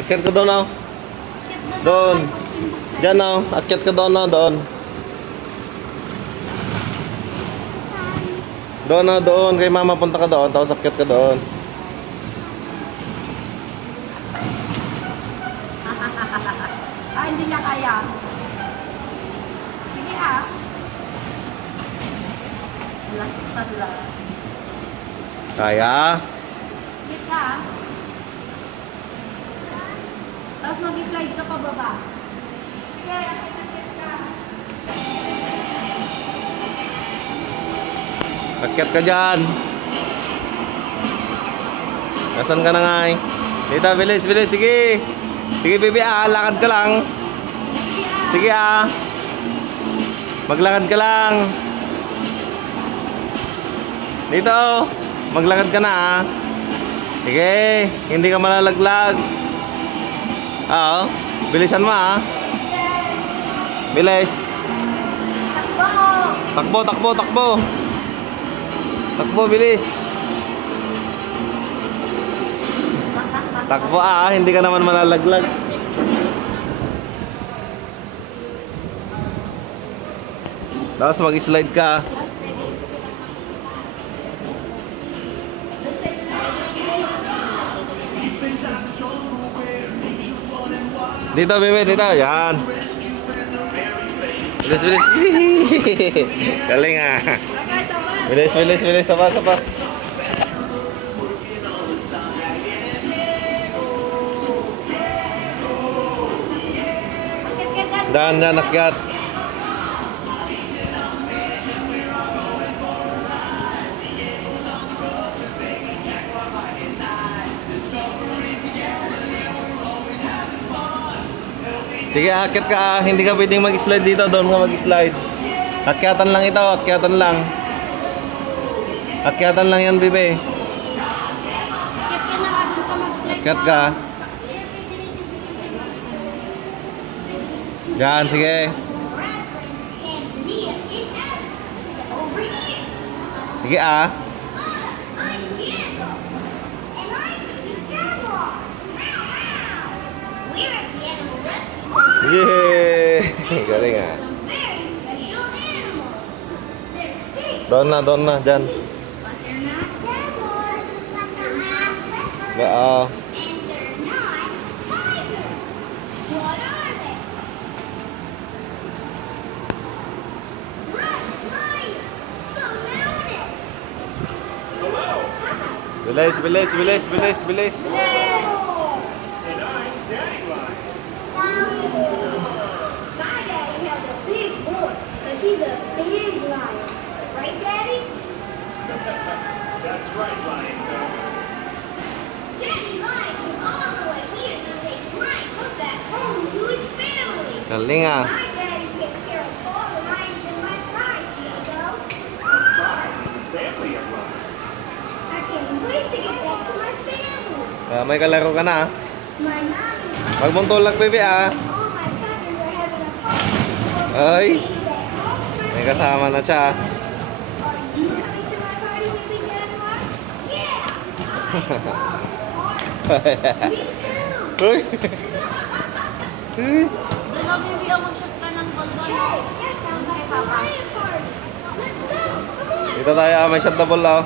Akyat ka doon, oh. Doon. Diyan, oh. Akyat ka doon, oh. Doon. Doon, oh. Doon. Kay mama punta ka doon. Tapos akyat ka doon. Hindi niya kaya. Sige ah. Tala. Kaya? Hit ka ah. Tapos mag-slide ka pababa. Sige, hit ka. Akyat ka dyan. Nasaan ka na nga eh? Dito, bilis, bilis. Sige. Sige, baby, ah. Lakad ka lang. Sige, ah. Maglakad ka lang. Dito. Maglakad ka na, ah. Sige. Hindi ka malalaglag. Oo. Bilisan mo, ah. Bilis. Takbo, takbo, takbo. Takbo, bilis. Takbo, ah. Hindi ka naman malalaglag. Tapos mag-slide ka. Dito, bebe, dito. Yan. Bilis, bilis. Galing, ah. Bilis, bilis, bilis. Sapa, sapa. Dan, dan, akyat. Sige, akyat ka, ah. Hindi ka pwedeng mag-slide dito. Doon ka mag-slide. Akyatan lang ito, akyatan lang. Akyatan lang yan, bebe. Hit ka na, doon ka mag-slide. Akyat ka. Yan, sige. Sige, ah. Yeay. Galing, ah. Doon na, dyan. Oo. Bilis, bilis, bilis, bilis, bilis. He's a big lion. Right, Daddy? That's right, Lion. Daddy Lion came all the way here to take Frank put that home to his family. Galing, ah. My daddy takes care of all the lions in my pride, Chico. It's a family of lions. I can't wait to get back to my family. May kalaro ka na, ah. My mommy Huwag mong tulak, bebe, ah. and all my cousins are having a party. Ay, See that Oxford. may kasama na siya. Are you coming to my party with me, Jaguar? Yeah! I love parties. Me too! Uy. Uy. Doon na, baby, mag-shot ka ng bangga. Yes, sounds like a lion party. Let's go! Come on! Dito tayo, may shot na ball, ah.